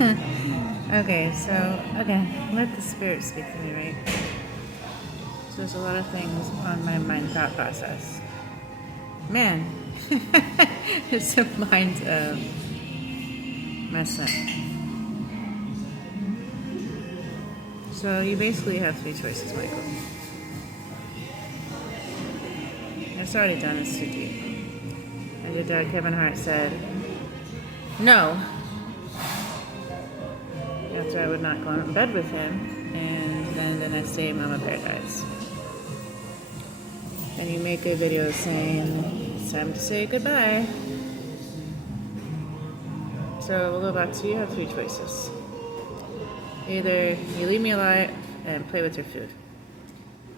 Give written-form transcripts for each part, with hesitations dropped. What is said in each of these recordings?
Okay, so, let the spirit speak to me, right? So there's a lot of things on my mind thought process. Man, it's a mind mess up. So you basically have three choices, Michael. It's already done, it's too deep. And your dad, Kevin Hart, said, no, after I would not go in bed with him, and then the next day Mama Bear dies. And you make a video saying it's time to say goodbye. So we'll go back to you have three choices. Either you leave me alive and play with your food.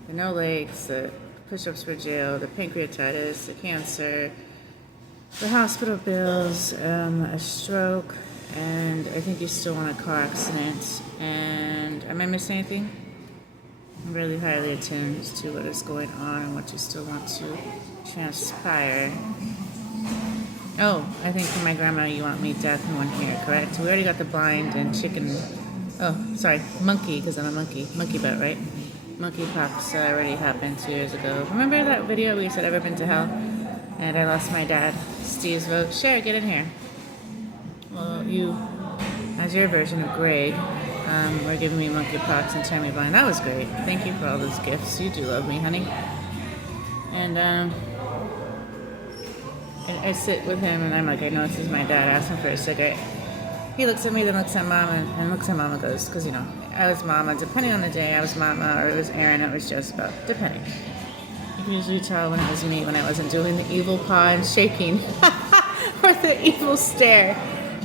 The no legs, the push-ups for jail, the pancreatitis, the cancer, the hospital bills, a stroke, and I think you still want a car accident. And am I missing anything? I'm really highly attuned to what is going on and what you still want to transpire. Oh, I think for my grandma you want me deaf in one ear, correct? We already got the blind and chicken. Oh, sorry, monkey, because I'm a monkey. Monkey butt, right? Monkeypox already happened 2 years ago. Remember that video we said ever been to hell? And I lost my dad. Steve's vote. Sure, get in here. Well, you, as your version of Greg, were giving me monkeypox and turning me blind. That was great. Thank you for all those gifts. You do love me, honey. And I sit with him, and I'm like, I know this is my dad. I ask him for a cigarette. He looks at me, then looks at Mom, and looks at Mama, goes, because, you know, I was Mama. Depending on the day, I was Mama, or it was Aaron, it was just about, depending. You can usually tell when it was me, when I wasn't doing the evil paw and shaking, or the evil stare.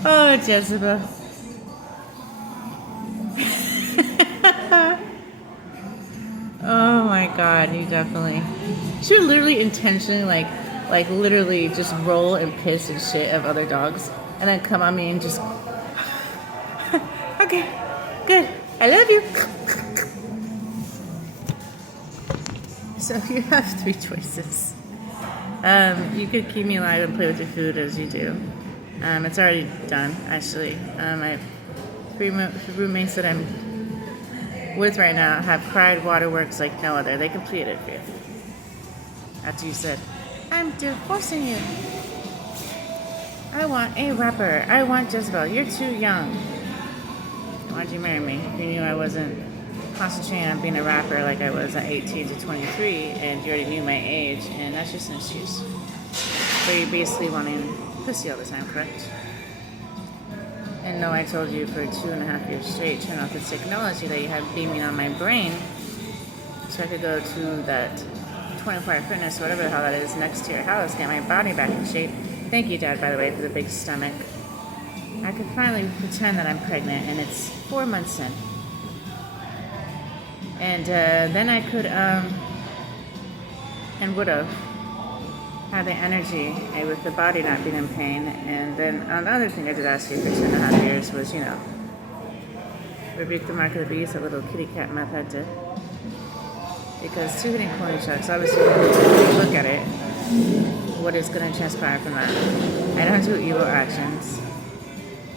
Oh, Jezebel. Oh my God, you definitely. She would literally intentionally, like literally just roll and piss and shit of other dogs, and then come on me and just. Okay, good. I love you. So you have three choices. You could keep me alive and play with your food as you do. It's already done, actually. My three roommates that I'm with right now have cried waterworks like no other. They completed it for you. After you said, I'm divorcing you. I want a rapper. I want Jezebel. You're too young. Why'd you marry me? You knew I wasn't concentrating on being a rapper like I was at 18 to 23, and you already knew my age, and that's just an excuse. But you're basically wanting pussy all the time, correct? And no, I told you for 2.5 years straight, turn off this technology that you had beaming on my brain so I could go to that 24-hour fitness, whatever the hell that is, next to your house, get my body back in shape. Thank you, Dad, by the way, for the big stomach. I could finally pretend that I'm pregnant, and it's 4 months in. And then I could, and would have, had the energy with the body not being in pain. And then another thing I did ask you for 2.5 years was, you know, rebuke the mark of the beast, a little kitty cat method to. Because two hitting pony chucks, obviously, when you look at it, what is going to transpire from that? I don't do evil actions.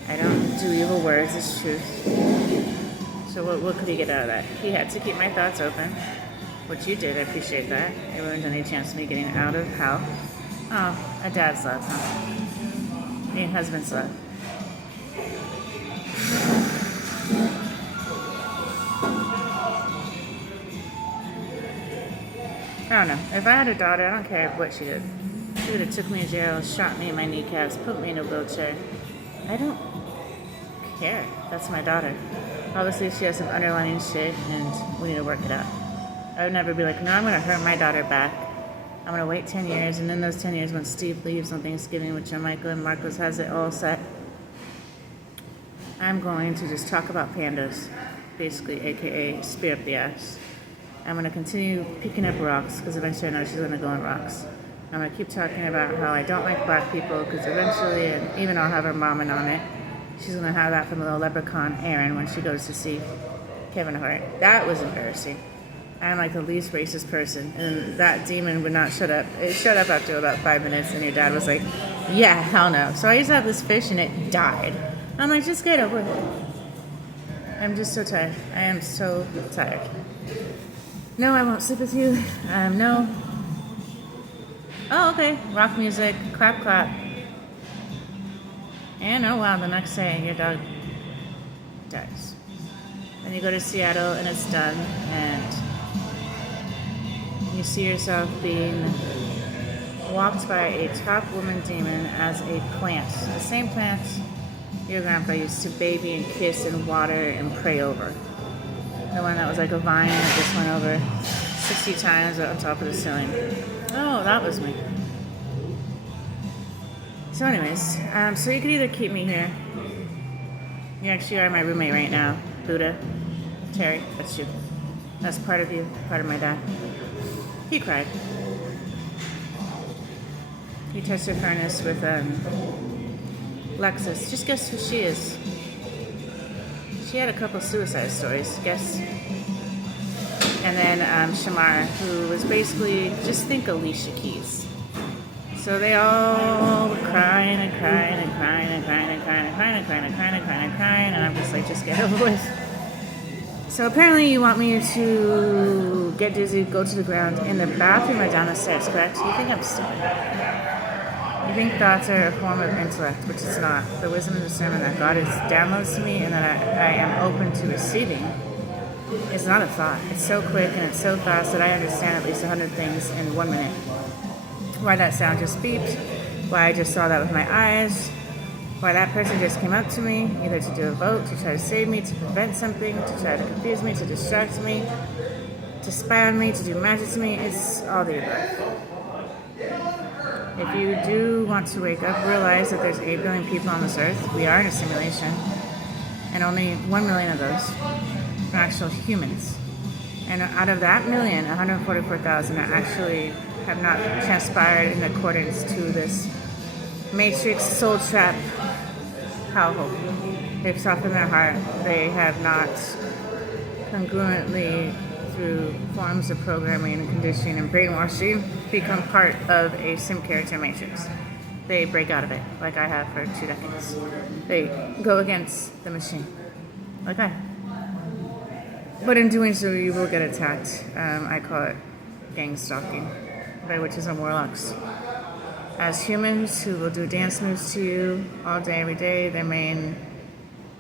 I don't do evil words, it's truth. So what could he get out of that? He had to keep my thoughts open, which you did. I appreciate that. It ruined any chance of me getting out of hell. Oh, a dad's love, huh? A husband's love. I don't know. If I had a daughter, I don't care what she did. She would have took me to jail, shot me in my kneecaps, put me in a wheelchair. I don't care. That's my daughter. Obviously, she has some underlying shit, and we need to work it out. I would never be like, no, I'm going to hurt my daughter back. I'm going to wait 10 years, and in those 10 years, when Steve leaves on Thanksgiving with Jamaica and Marcos has it all set, I'm going to just talk about pandas, basically, a.k.a. spear up the ass. I'm going to continue picking up rocks, because eventually I know she's going to go on rocks. I'm going to keep talking about how I don't like black people, because eventually, and even I'll have her mom in on it, she's going to have that from the little leprechaun Aaron when she goes to see Kevin Hart. That was embarrassing. I'm like the least racist person, and that demon would not shut up. It shut up after about 5 minutes, and your dad was like, yeah, hell no. So I used to have this fish, and it died. I'm like, just get over it. I'm just so tired. I am so tired. No, I won't sleep with you. No. Oh, okay. Rock music. Clap, clap. And oh wow, the next day your dog dies. Then you go to Seattle and it's done, and you see yourself being walked by a top woman demon as a plant. The same plant your grandpa used to baby and kiss and water and pray over. The one that was like a vine that just went over 60 times on top of the ceiling. Oh, that was me. So anyways, so you could either keep me here. You actually are my roommate right now. Buddha. Terry, that's you. That's part of you, part of my dad. He cried. He touched her furnace with Lexus. Just guess who she is. She had a couple suicide stories. Guess. And then Shamar, who was basically, just think Alicia Keys. So they all were crying and crying and crying and crying and crying and crying and crying and crying and crying and crying, and I'm just like, just get over with. So apparently you want me to get dizzy, go to the ground in the bathroom or down the stairs, correct? You think I'm stupid. You think thoughts are a form of intellect, which it's not. The wisdom and discernment that God has downloads to me and that I am open to receiving is not a thought. It's so quick and it's so fast that I understand at least 100 things in 1 minute. Why that sound just beeped, why I just saw that with my eyes, why that person just came up to me, either to do a vote, to try to save me, to prevent something, to try to confuse me, to distract me, to spy on me, to do magic to me. It's all the above. If you do want to wake up, realize that there's 8 billion people on this earth. We are in a simulation, and only 1 million of those are actual humans. And out of that million, 144,000 are actually have not transpired in accordance to this matrix soul trap hellhole. They've softened their heart. They have not congruently, through forms of programming and conditioning and brainwashing, become part of a sim character matrix. They break out of it, like I have for 2 decades. They go against the machine, like I have. But in doing so, you will get attacked. I call it gang stalking by witches and warlocks. As humans who will do dance moves to you all day, every day, their main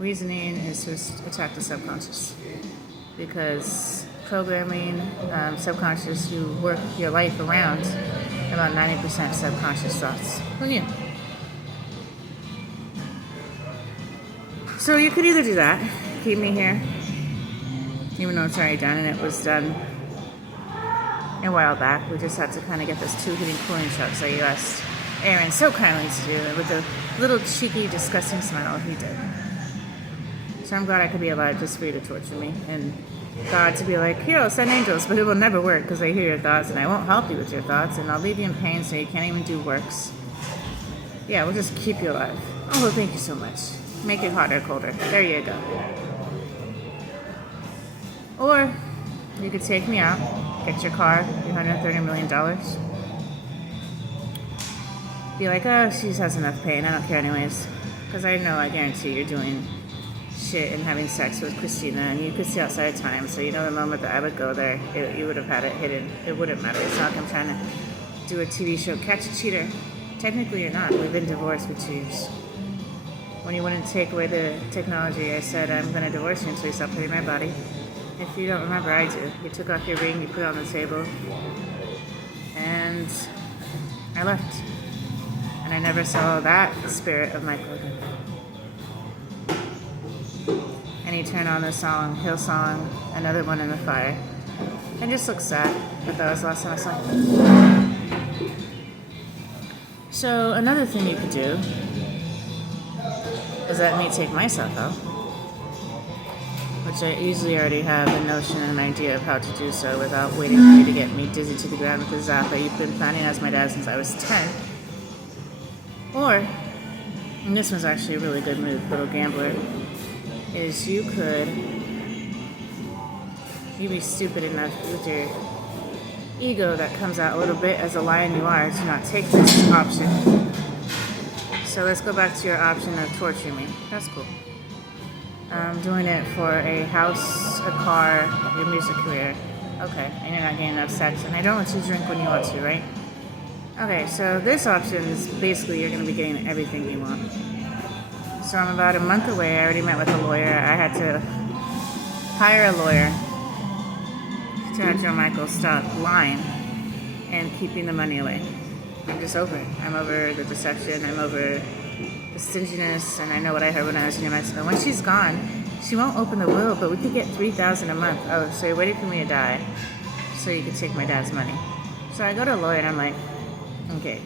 reasoning is to attack the subconscious. Because programming, subconscious, you work your life around about 90% subconscious thoughts. Who knew? So you could either do that, keep me here, even though it's already done, and it was done a while back. We just had to kind of get those 2 heating cooling trucks that you asked Aaron so kindly to do, with a little cheeky, disgusting smile he did. So I'm glad I could be alive just for you to torture me, and God to be like, here, I'll send angels, but it will never work because they hear your thoughts, and I won't help you with your thoughts, and I'll leave you in pain so you can't even do works. Yeah, we'll just keep you alive. Oh, thank you so much. Make it hotter or colder. There you go. Or you could take me out, get your car, $330 million. Be like, oh, she has enough pain. I don't care anyways. Because I know, I guarantee you're doing shit and having sex with Christina, and you could see outside of time, so you know the moment that I would go there, you would have had it hidden. It wouldn't matter. It's not like I'm trying to do a TV show, catch a cheater. Technically, you're not. We've been divorced for 2 years. When you wouldn't take away the technology, I said, I'm going to divorce you until you stop hitting my body. If you don't remember, I do. You took off your ring, you put it on the table, and I left. And I never saw that spirit of Michael again. And he turned on the song, Hillsong, Another One in the Fire, and just looked sad. But that was the last time I saw him. So another thing you could do is let me take myself out, which I easily already have a notion and an idea of how to do so without waiting for you to get me dizzy to the ground with the zap that you've been planning as my dad since I was 10. Or, and this was actually a really good move, little gambler, is you'd be stupid enough with your ego that comes out a little bit as a lion you are to not take this option. So so let's go back to your option of torturing me. That's cool. I'm doing it for a house, a car, your music career. Okay, and you're not getting enough sex, and I don't let you drink when you want to, right? Okay, so this option is basically you're going to be getting everything you want. So I'm about a month away. I already met with a lawyer. I had to hire a lawyer to have Joe Michael stop lying and keeping the money away. I'm just over it. I'm over the deception. I'm over the stinginess, and I know what I heard when I was in New Mexico. When she's gone, she won't open the will, but we could get $3,000 a month. Oh, so you're waiting for me to die so you could take my dad's money. So I go to a lawyer and I'm like, okay,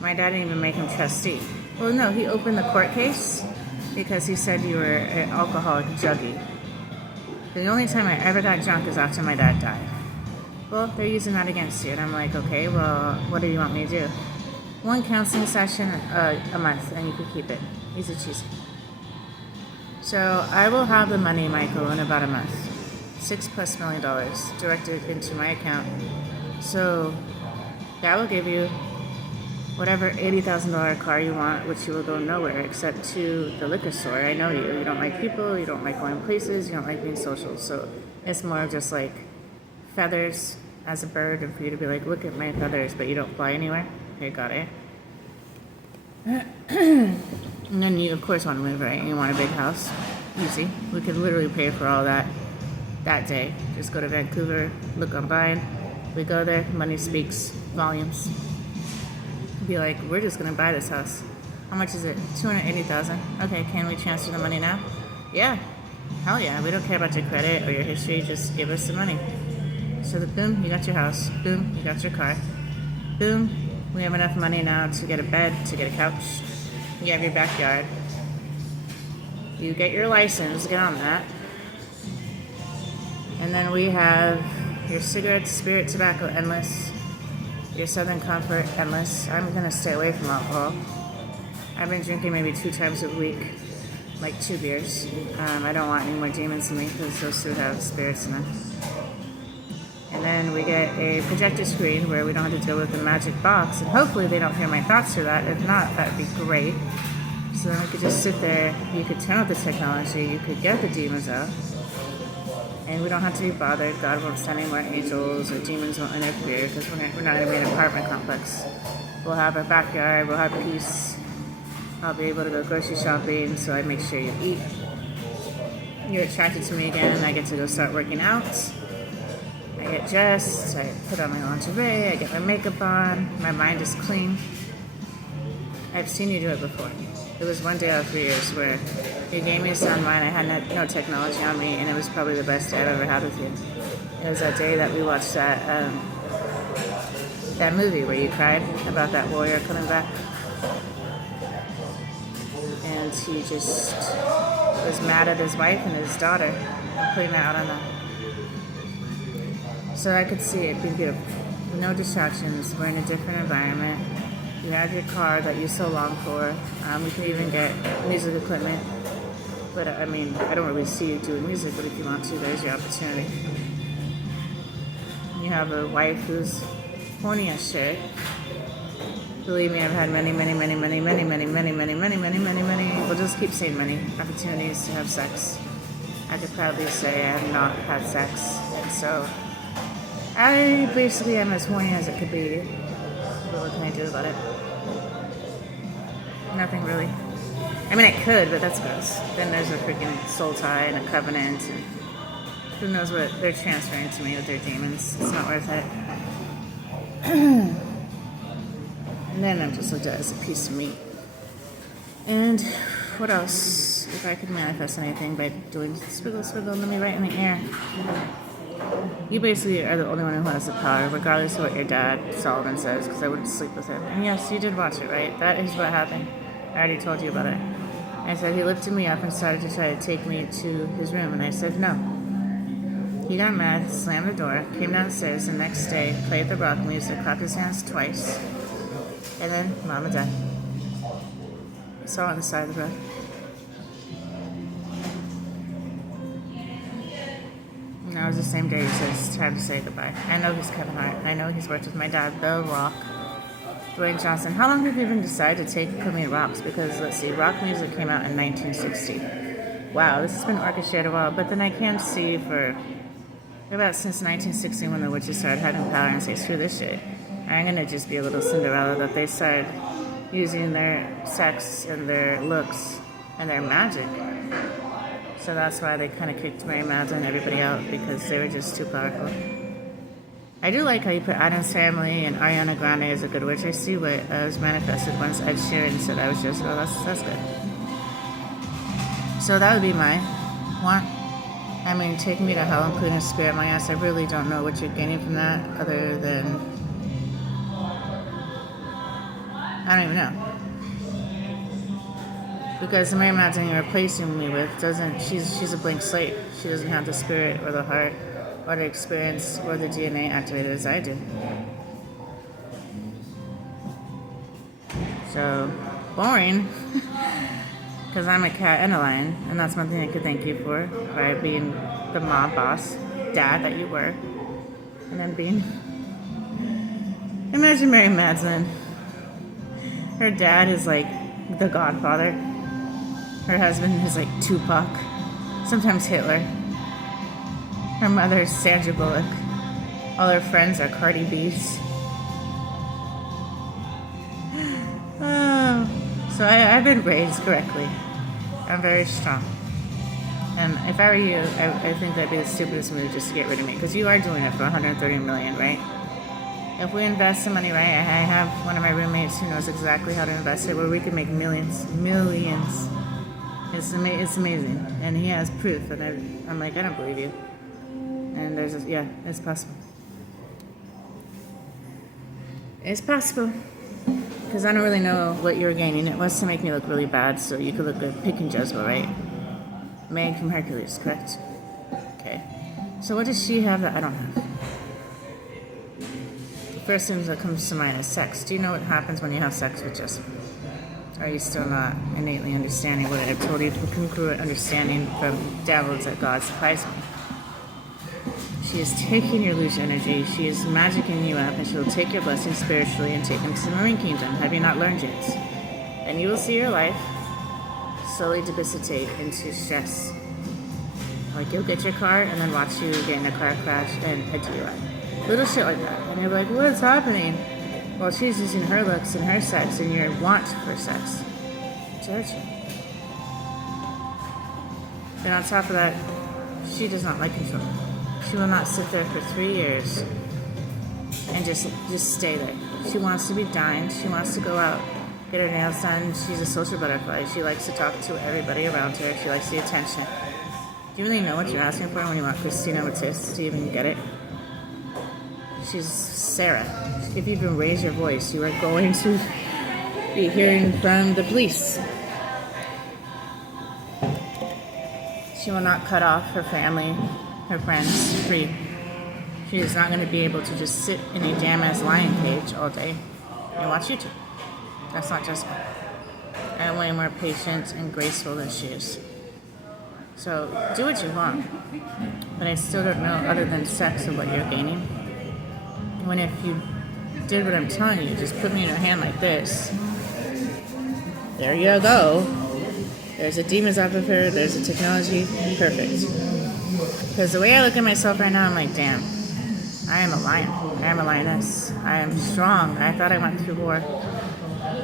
my dad didn't even make him trustee. Well, no, he opened the court case because he said you were an alcoholic junkie. The only time I ever got drunk is after my dad died. Well, they're using that against you. And I'm like, okay, well, what do you want me to do? 1 counseling session a month, and you can keep it. Easy cheesy. So I will have the money, Michael, in about a month. $6+ million directed into my account. So that will give you whatever $80,000 car you want, which you will go nowhere except to the liquor store. I know you. You don't like people. You don't like going places. You don't like being social. So it's more of just like feathers as a bird, and for you to be like, look at my feathers, but you don't fly anywhere. Okay, got it. And then you, of course, want to move, right? You want a big house. Easy. We could literally pay for all that day. Just go to Vancouver, look online. We go there, money speaks volumes. Be like, we're just going to buy this house. How much is it? $280,000. Okay, can we transfer the money now? Yeah. Hell yeah. We don't care about your credit or your history. Just give us the money. So boom, you got your house. Boom, you got your car. Boom, we have enough money now to get a bed, to get a couch. You have your backyard. You get your license, get on that. And then we have your cigarettes, spirit, tobacco, endless. Your Southern Comfort, endless. I'm going to stay away from alcohol. I've been drinking maybe 2 times a week, like 2 beers. I don't want any more demons in me because those 2 have spirits in them. And then we get a projector screen where we don't have to deal with the magic box. And hopefully they don't hear my thoughts through that. If not, that would be great. So then we could just sit there. You could turn off the technology. You could get the demons out. And we don't have to be bothered. God won't send any more angels or demons won't interfere because we're not going to be in an apartment complex. We'll have our backyard. We'll have peace. I'll be able to go grocery shopping, so I make sure you eat. You're attracted to me again, and I get to go start working out. I get dressed, I put on my lingerie, I get my makeup on, my mind is clean. I've seen you do it before. It was one day out of 3 years where you gave me a sound mind, I had no technology on me, and it was probably the best day I've ever had with you. It was that day that we watched that movie where you cried about that warrior coming back. And he just was mad at his wife and his daughter, putting that out on them. So I could see it being beautiful. No distractions. We're in a different environment. You have your car that you so long for. We can even get music equipment. But I mean, I don't really see you doing music, but if you want to, there's your opportunity. You have a wife who's horny as shit. Believe me, I've had many, we'll just keep saying many opportunities to have sex. I could proudly say I have not had sex. And so I basically am as horny as it could be. But what can I do about it? Nothing really. I mean, I could, but that's gross. Then there's a freaking soul tie and a covenant. And who knows what they're transferring to me with their demons. It's not worth it. And then I'm just looked at as a piece of meat. And what else? If I could manifest anything by doing squiggle, squiggle, let me right in the air. You basically are the only one who has the power, regardless of what your dad, Solomon, says, because I wouldn't sleep with him. And yes, you did watch it, right? That is what happened. I already told you about it. I said he lifted me up and started to try to take me to his room, and I said no. He got mad, slammed the door, came downstairs the next day, played the rock music, clapped his hands twice, and then Mama died. I saw it on the side of the road. And that was the same day he said it's time to say goodbye. I know he's Kevin Hart. I know he's worked with my dad, The Rock. Dwayne Johnson. How long have you even decided to take Put Me Rocks? Because, let's see, rock music came out in 1960. Wow, this has been orchestrated a while. But then I can see for about since 1960 when the witches started having power and say, screw this shit. I'm going to just be a little Cinderella that they started using their sex and their looks and their magic. So that's why they kind of kicked Mary Magdalene and everybody out, because they were just too powerful. I do like how you put Addams Family and Ariana Grande as a good witch. I see what was manifested once Ed Sheeran said I was just, oh, that's good. So that would be my want. I mean, take me to hell and put in a spirit my ass. I really don't know what you're gaining from that other than, I don't even know. Because the Mary Magdalene you're replacing me with she's a blank slate. She doesn't have the spirit or the heart or the experience or the DNA activated as I do. So, boring. Because I'm a cat and a lion, and that's one thing I could thank you for, by being the mob boss, dad that you were, and then being... Imagine Mary Magdalene. Her dad is like the Godfather. Her husband is like Tupac, sometimes Hitler. Her mother is Sandra Bullock. All her friends are Cardi B's. Oh, so I've been raised correctly. I'm very strong. And if I were you, I think that'd be the stupidest move just to get rid of me. Because you are doing it for $130 million, right? If we invest the money right, I have one of my roommates who knows exactly how to invest it, where we could make millions. It's amazing. And he has proof. And I'm like, I don't believe you. And it's possible. It's possible. Because I don't really know what you're gaining. It was to make me look really bad so you could look good. Pick and Jezebel, right? Made from Hercules, correct? Okay. So what does she have that I don't have? The first thing that comes to mind is sex. Do you know what happens when you have sex with Jezebel? Are you still not innately understanding what I've told you? Congruent understanding from devils that God supplies me. She is taking your loose energy. She is magicking you up, and she will take your blessings spiritually and take them to the Marine Kingdom. Have you not learned yet? And you will see your life slowly debilitate into stress. Like you'll get your car and then watch you get in a car crash and a DUI. Little shit like that. And you're like, what's happening? Well, she's using her looks and her sex and your want for sex to hurt you. And on top of that, she does not like control. She will not sit there for 3 years and just stay there. She wants to be dined. She wants to go out, get her nails done. She's a social butterfly. She likes to talk to everybody around her. She likes the attention. Do you really know what you're asking for when you want Christina Matis to even get it? She's Sarah. If you even raise your voice, you are going to be hearing from the police. She will not cut off her family, her friends, free. She is not going to be able to just sit in a damn-ass lion cage all day and watch YouTube. That's not just her. I'm way more patient and graceful than she is. So, do what you want. But I still don't know, other than sex, of what you're gaining. When if you did what I'm telling you, just put me in your hand like this. There you go. There's a demons off of her. There's a technology. Perfect. Because the way I look at myself right now, I'm like, damn, I am a lion. I am a lioness. I am strong. I thought I went through war.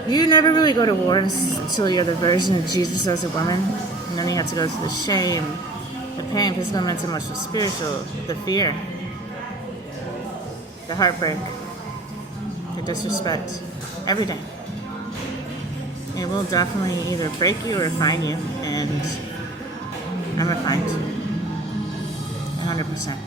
You never really go to war until you're the version of Jesus as a woman. And then you have to go through the shame, the pain, physical, mental, emotional, spiritual, the fear, the heartbreak, the disrespect, everything. It will definitely either break you or refine you, and I'm refined. 100%.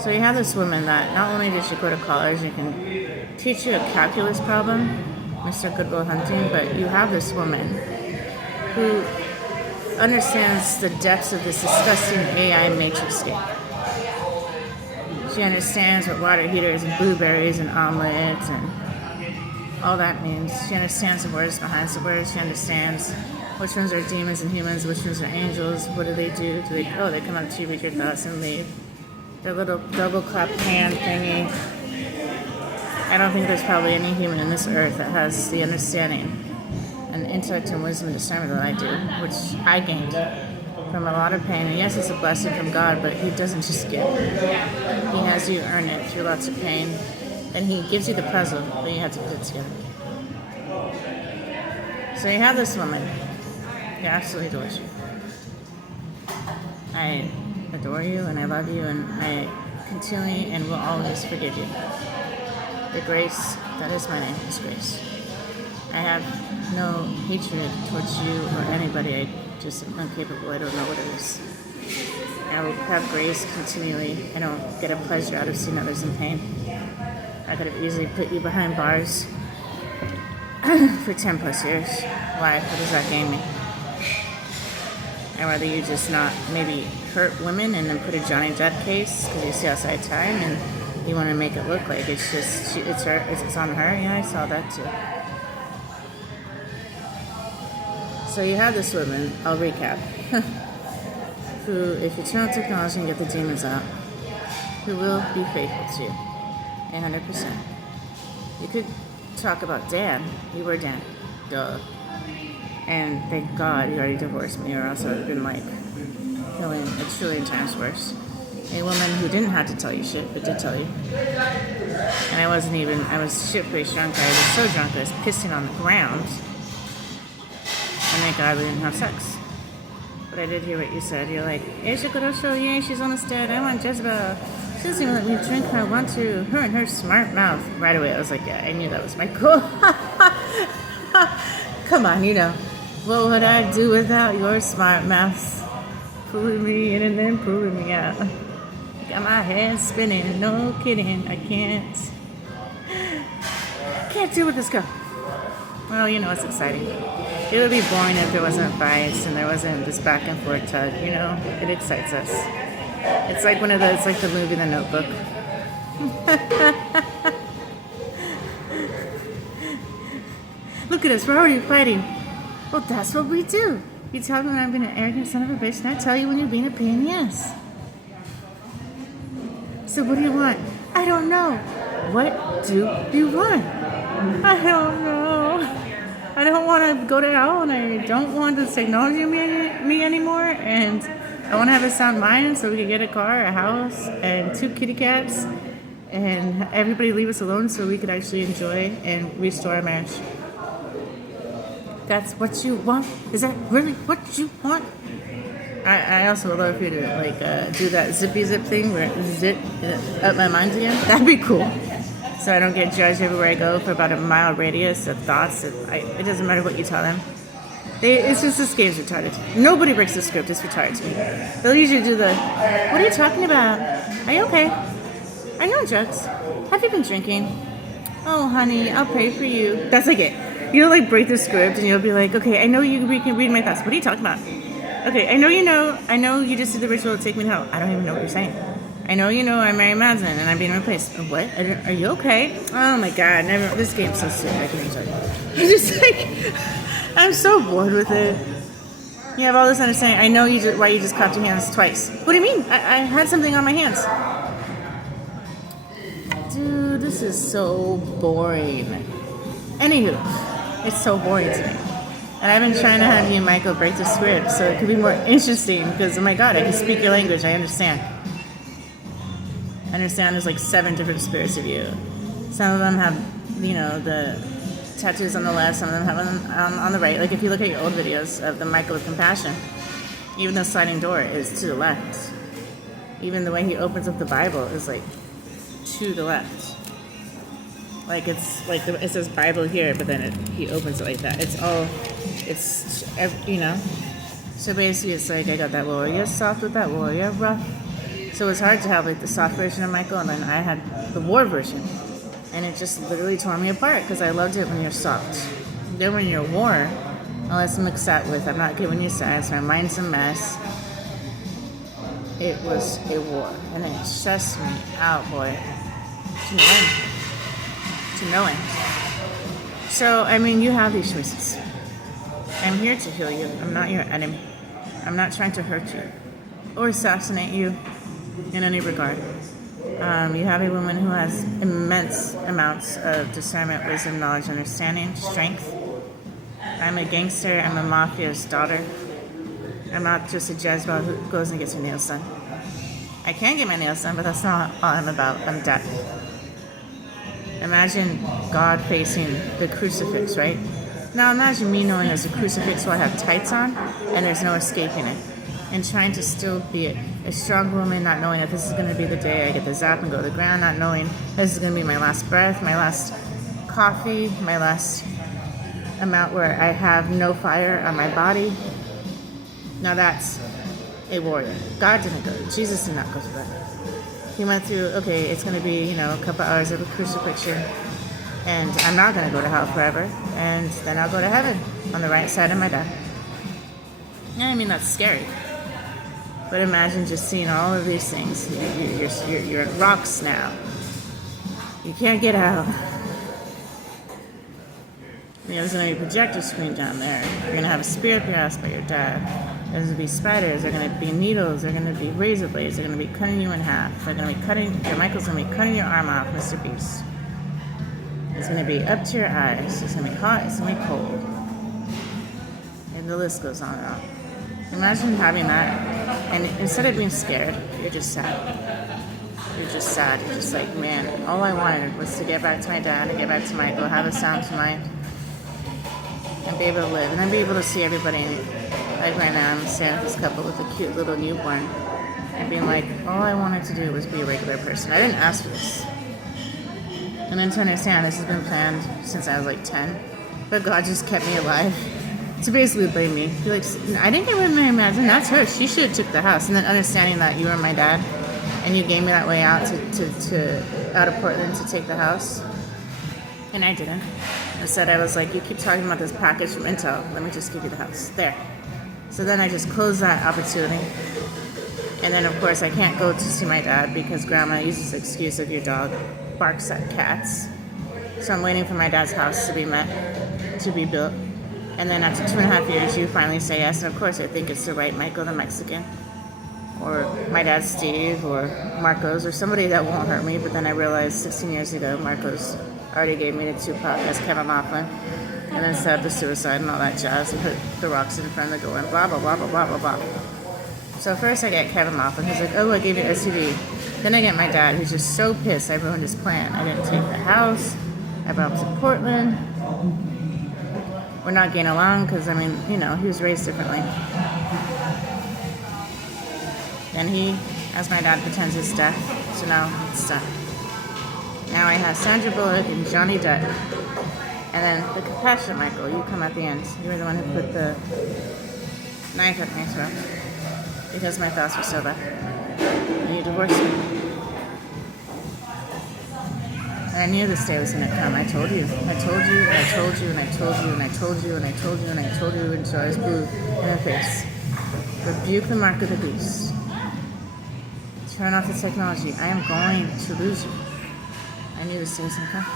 So you have this woman that not only did she go to college and can teach you a calculus problem, Mr. Goodwill Hunting, but you have this woman who understands the depths of this disgusting AI matrix game. She understands what water heaters and blueberries and omelets and all that means. She understands the words behind the words. She understands which ones are demons and humans, which ones are angels. What do? They come up to you, read your thoughts, and leave. Their little double clap hand thingy. I don't think there's probably any human in this earth that has the understanding and intellect and wisdom and discernment that I do, which I gained from a lot of pain. And yes, it's a blessing from God, but He doesn't just give. He has you earn it through lots of pain, and He gives you the puzzle, but you have to put it together. So you have this woman. He absolutely adores you. I adore you, and I love you, and I continually and will always forgive you. The grace, that is my name, is Grace. I have no hatred towards you or anybody. I just am incapable. I don't know what it is. I will have grace continually. I don't get a pleasure out of seeing others in pain. I could have easily put you behind bars for 10 plus years. Why? What does that gain me? I'd rather you just not maybe hurt women and then put a Johnny Depp case because you see outside time and you want to make it look like it's just it's on her. Yeah, I saw that too. So you have this woman, I'll recap, who, if you turn on technology and get the demons out, who will be faithful to you, 100%. You could talk about Dan. You were Dan. Duh. And thank God you already divorced me, or else I would have been like a trillion times worse. A woman who didn't have to tell you shit, but did tell you. And I was shit-faced drunk. I was so drunk I was pissing on the ground. And thank God we didn't have sex. But I did hear what you said. You're like, Aisha Korosho, yeah, she's almost dead. I want Jezebel. She doesn't even let me drink when I want to. Her and her smart mouth. Right away, I was like, yeah, I knew that was my goal. Come on, you know. What would I do without your smart mouth? Pulling me in and then pulling me out. Got my head spinning. No kidding. I can't deal with this girl. Well, you know, it's exciting. It would be boring if there wasn't fights and there wasn't this back and forth tug, you know? It excites us. It's like it's like the movie The Notebook. Look at us, we're already fighting. Well, that's what we do. You tell me when I'm being an arrogant son of a bitch, and I tell you when you're being a pain in the ass. So what do you want? I don't know. What do you want? I don't know. I don't want to go to hell, and I don't want the technology me anymore, and I want to have a sound mind so we can get a car, a house, and 2 kitty cats, and everybody leave us alone so we could actually enjoy and restore our marriage. That's what you want? Is that really what you want? I also would love for you to do that zippy zip thing where it zip up my mind again. That'd be cool. So I don't get judged everywhere I go for about a mile radius of thoughts. It doesn't matter what you tell them. It's just this game's retarded. Nobody breaks the script. It's retarded to me. They'll usually do the, what are you talking about? Are you okay? Are you on drugs? Have you been drinking? Oh, honey, I'll pray for you. That's like it. You'll like break the script and you'll be like, okay, I know you can read my thoughts. What are you talking about? Okay, I know you just did the ritual to take me to hell. I don't even know what you're saying. I know I'm Mary Madsen and I'm being replaced. What? Are you okay? Oh my God, this game's so stupid. I can't even tell you. I'm just like, I'm so bored with it. You have all this understanding. I know why you just clapped your hands twice. What do you mean? I had something on my hands. Dude, this is so boring. Anywho, it's so boring to me. And I've been trying to have you and Michael break the script so it could be more interesting because, oh my God, I can speak your language. I understand. There's like 7 different spirits of you. Some of them have, the tattoos on the left, some of them have them on the right. Like if you look at your old videos of the Michael with Compassion, even the sliding door is to the left. Even the way he opens up the Bible is like to the left. Like it's like it says Bible here, but then he opens it like that. So basically it's like I got that warrior soft with that warrior rough. So it's hard to have like the soft version of Michael, and then I had the war version. And it just literally tore me apart because I loved it when you're soft. Then when you're war, let's mix that with I'm not giving you sides, my mind's a mess. It was a war. And it stressed me out, boy. To no end. So, you have these choices. I'm here to heal you. I'm not your enemy. I'm not trying to hurt you or assassinate you in any regard. You have a woman who has immense amounts of discernment, wisdom, knowledge, understanding, strength. I'm a gangster. I'm a mafia's daughter. I'm not just a Jezebel who goes and gets her nails done. I can get my nails done, but that's not all I'm about. I'm deaf. Imagine God facing the crucifix, right? Now imagine me knowing there's a crucifix while I have tights on and there's no escaping it. And trying to still be a strong woman, not knowing that this is going to be the day I get the zap and go to the ground, not knowing this is going to be my last breath, my last coffee, my last amount where I have no fire on my body. Now that's a warrior. God didn't go. Jesus did not go through that. He went through, okay, it's going to be, a couple hours of a crucifixion, and I'm not going to go to hell forever, and then I'll go to heaven on the right side of my death. Yeah, I mean, that's scary. But imagine just seeing all of these things. You're at rocks now. You can't get out. There's going to be a projector screen down there. You're going to have a spear up your ass by your dad. There's going to be spiders. There's going to be needles. There's going to be razor blades. They're going to be cutting you in half. They're going to be Michael's going to be cutting your arm off, Mr. Beast. It's going to be up to your eyes. It's going to be hot. It's going to be cold. And the list goes on and on. Imagine having that, and instead of being scared, you're just sad. You're just sad. You're just like, man, all I wanted was to get back to my dad and get back to Michael, have a sound mind, and be able to live. And then be able to see everybody. Like right now, I'm staring at this couple with a cute little newborn, and being like, all I wanted to do was be a regular person. I didn't ask for this. And then to understand, this has been planned since I was like 10, but God just kept me alive. To basically blame me. Be like, I didn't get with Mary Madsen. That's her. She should have took the house. And then understanding that you were my dad, and you gave me that way out to out of Portland to take the house, and I didn't. Instead, I was like, you keep talking about this package from Intel. Let me just give you the house. There. So then I just closed that opportunity. And then, of course, I can't go to see my dad because Grandma uses the excuse of your dog barks at cats. So I'm waiting for my dad's house to be built. And then after 2.5 years, you finally say yes. And of course, I think it's the right Michael the Mexican, or my dad Steve, or Marcos, or somebody that won't hurt me. But then I realized 16 years ago, Marcos already gave me the Tupac as Kevin Laughlin, and then set up the suicide and all that jazz, and put the rocks in front of the door, and blah, blah, blah, blah, blah, blah, blah. So first I get Kevin Laughlin, who's like, oh, I gave you SUV. Then I get my dad, who's just so pissed I ruined his plan. I didn't take the house. I brought him to Portland. We're not getting along because, he was raised differently. And he, as my dad, pretends it's death. So now it's done. Now I have Sandra Bullock and Johnny Depp. And then the compassionate Michael, you come at the end. You were the one who put the knife at my throat because my thoughts were so bad. And you divorced me. And I knew this day was going to come. I told you. I told you, and I told you, and I told you, and I told you, and I told you, and I told you until I was blue in the face. Rebuke the mark of the beast. Turn off the technology. I am going to lose you. I knew this day was going to come.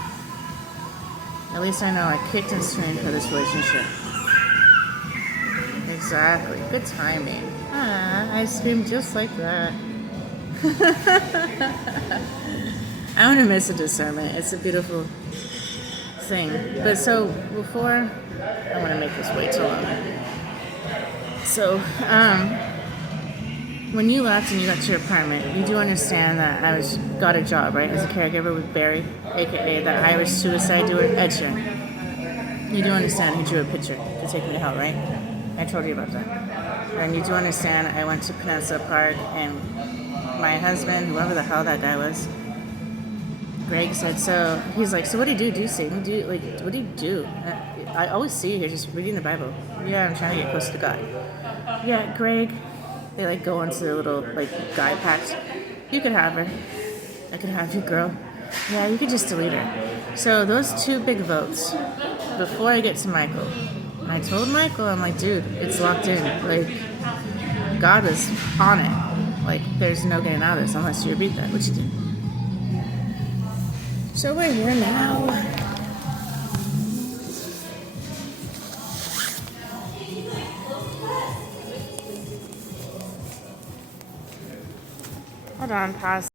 At least I know I kicked and screamed for this relationship. Exactly. Good timing. I screamed just like that. I want to miss a discernment. It's a beautiful thing. But so before, I want to make this way too long. So, when you left and you got to your apartment, you do understand that I got a job, right, as a caregiver with Barry, aka the Irish suicide doer, Ed Sheeran. You do understand he drew a picture to take me to hell, right? I told you about that. And you do understand I went to Peninsula Park and my husband, whoever the hell that guy was, Greg said, so he's like, so what do you do? Do you sing? What do you do? I always see you here just reading the Bible. Yeah, I'm trying to get close to God. Yeah, Greg. They go into their little guy packs. You could have her. I could have you, girl. Yeah, you could just delete her. So those two big votes before I get to Michael. And I told Michael, I'm like, dude, it's locked in. God was on it. There's no getting out of this unless you repeat that, which you did. So we're here now. Hold on, pause.